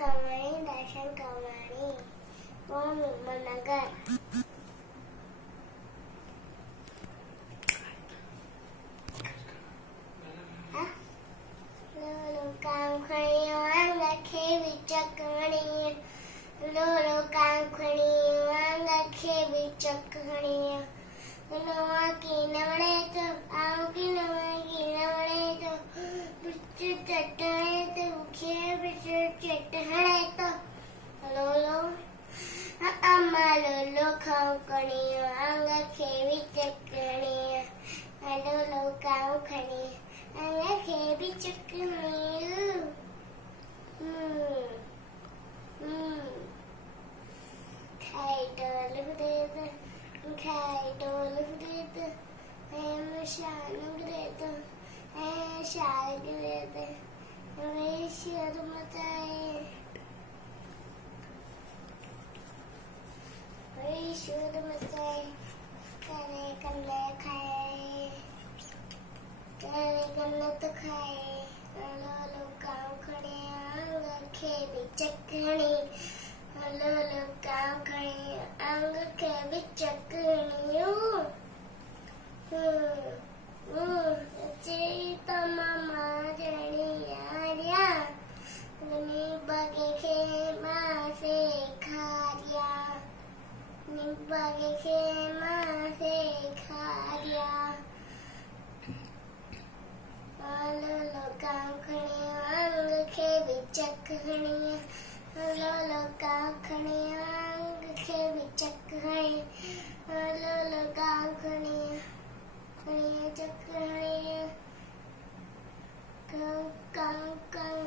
Kamvani, Darshan Kamvani, born Mumbai. Lolo Kamvani, Anga Kevi Chakani, Lolo Kamvani, Anga Kevi Chakani, Noa Kinamato, Auki Namato, Mr. Tatato, Kevi Chatato, Lolo, Amalolo Kamvani, Anga Kevi Chakani, Lolo Kamvani. Anga kebi chakani. Khai dolu deda, khai dolu deda. Em shanu deda, shanu deda. Vishnu matai, Vishnu matai. Kare kanle khai. Kare kannat khai, lolo kamvani, anga kevi chakani, lolo kamvani, anga kevi chakani. Sita mama jani arya, ni bage ke ma se kharya, ni bage ke ma se kharya. Lolo Kamvani, Anga Kevi Chakani, Lolo Kamvani, Anga Kevi Chakani, Lolo Kamvani, Chakani, Kam